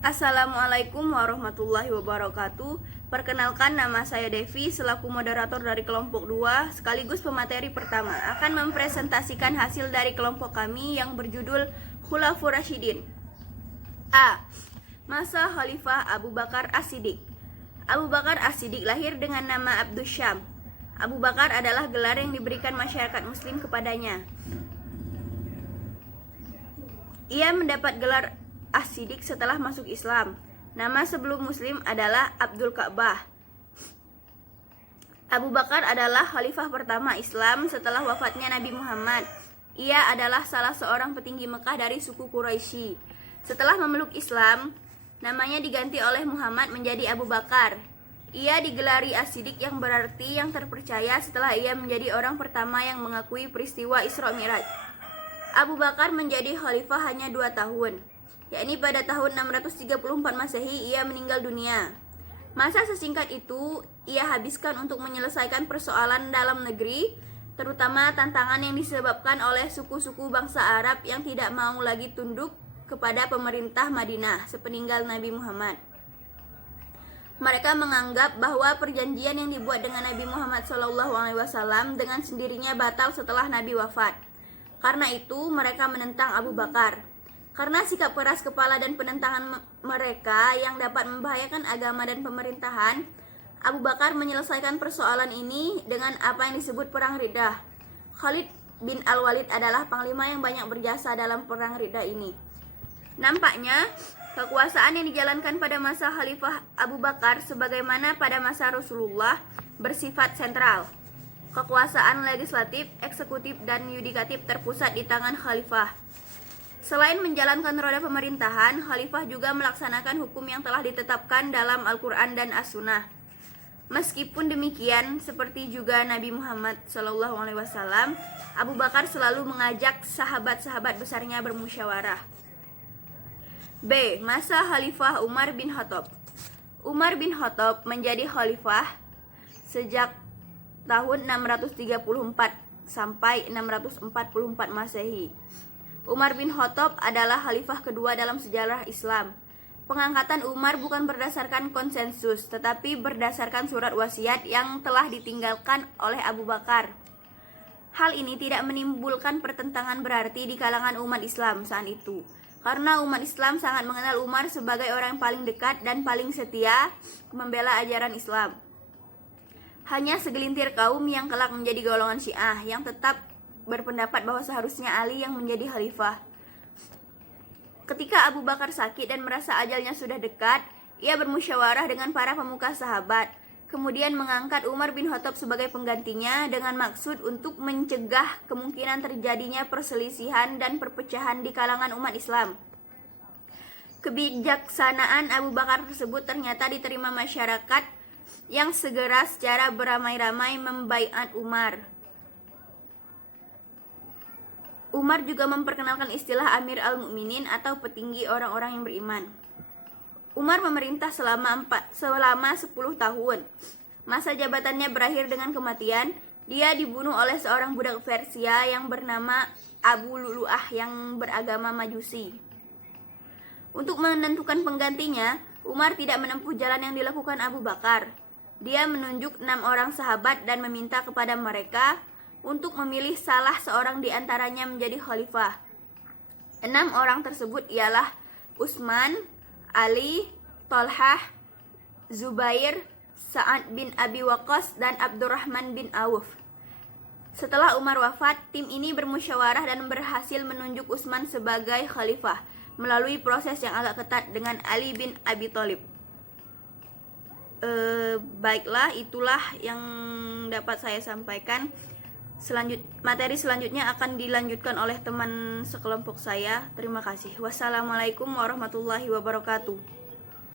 Assalamualaikum warahmatullahi wabarakatuh. Perkenalkan, nama saya Devi selaku moderator dari kelompok 2 sekaligus pemateri pertama akan mempresentasikan hasil dari kelompok kami yang berjudul Khulafur Rasyidin. A. Masa Khalifah Abu Bakar As-Siddiq. Abu Bakar As-Siddiq lahir dengan nama Abdus Syam. Abu Bakar adalah gelar yang diberikan masyarakat muslim kepadanya. Ia mendapat gelar As-Siddiq setelah masuk Islam. Nama sebelum Muslim adalah Abdul Ka'bah. Abu Bakar adalah khalifah pertama Islam setelah wafatnya Nabi Muhammad. Ia adalah salah seorang petinggi Mekah dari suku Quraisy. Setelah memeluk Islam, namanya diganti oleh Muhammad menjadi Abu Bakar. Ia digelari As-Siddiq yang berarti yang terpercaya setelah ia menjadi orang pertama yang mengakui peristiwa Isra Mi'raj. Abu Bakar menjadi khalifah hanya 2 tahun, yakni pada tahun 634 Masehi ia meninggal dunia. Masa sesingkat itu ia habiskan untuk menyelesaikan persoalan dalam negeri, terutama tantangan yang disebabkan oleh suku-suku bangsa Arab yang tidak mau lagi tunduk kepada pemerintah Madinah sepeninggal Nabi Muhammad. Mereka menganggap bahwa perjanjian yang dibuat dengan Nabi Muhammad SAW dengan sendirinya batal setelah Nabi wafat. Karena itu mereka menentang Abu Bakar. Karena sikap keras kepala dan penentangan mereka yang dapat membahayakan agama dan pemerintahan, Abu Bakar menyelesaikan persoalan ini dengan apa yang disebut Perang Riddah. Khalid bin Al-Walid adalah panglima yang banyak berjasa dalam Perang Riddah ini. Nampaknya, kekuasaan yang dijalankan pada masa Khalifah Abu Bakar sebagaimana pada masa Rasulullah bersifat sentral. Kekuasaan legislatif, eksekutif, dan yudikatif terpusat di tangan khalifah. Selain menjalankan roda pemerintahan, khalifah juga melaksanakan hukum yang telah ditetapkan dalam Al-Quran dan As-Sunnah. Meskipun demikian, seperti juga Nabi Muhammad SAW, Abu Bakar selalu mengajak sahabat-sahabat besarnya bermusyawarah. B. Masa Khalifah Umar bin Khattab. Umar bin Khattab menjadi khalifah sejak tahun 634 sampai 644 Masehi. Umar bin Khattab adalah khalifah kedua dalam sejarah Islam. Pengangkatan Umar bukan berdasarkan konsensus, tetapi berdasarkan surat wasiat yang telah ditinggalkan oleh Abu Bakar. Hal ini tidak menimbulkan pertentangan berarti di kalangan umat Islam saat itu, karena umat Islam sangat mengenal Umar sebagai orang yang paling dekat dan paling setia membela ajaran Islam. Hanya segelintir kaum yang kelak menjadi golongan Syiah yang tetap berpendapat bahwa seharusnya Ali yang menjadi khalifah. Ketika Abu Bakar sakit dan merasa ajalnya sudah dekat, ia bermusyawarah dengan para pemuka sahabat, kemudian mengangkat Umar bin Khattab sebagai penggantinya dengan maksud untuk mencegah kemungkinan terjadinya perselisihan dan perpecahan di kalangan umat Islam. Kebijaksanaan Abu Bakar tersebut ternyata diterima masyarakat yang segera secara beramai-ramai membaiat Umar. Umar juga memperkenalkan istilah Amir al-Mu'minin atau petinggi orang-orang yang beriman. Umar memerintah selama 10 tahun. Masa jabatannya berakhir dengan kematian. Dia dibunuh oleh seorang budak Persia yang bernama Abu Lu'lu'ah yang beragama Majusi. Untuk menentukan penggantinya, Umar tidak menempuh jalan yang dilakukan Abu Bakar. Dia menunjuk 6 orang sahabat dan meminta kepada mereka untuk memilih salah seorang di antaranya menjadi khalifah. 6 orang tersebut ialah Utsman, Ali, Thalhah, Zubair, Sa'ad bin Abi Waqqas, dan Abdurrahman bin Auf. Setelah Umar wafat, tim ini bermusyawarah dan berhasil menunjuk Utsman sebagai khalifah melalui proses yang agak ketat dengan Ali bin Abi Thalib. Baiklah, itulah yang dapat saya sampaikan. Materi selanjutnya akan dilanjutkan oleh teman sekelompok saya. Terima kasih. Wassalamualaikum warahmatullahi wabarakatuh.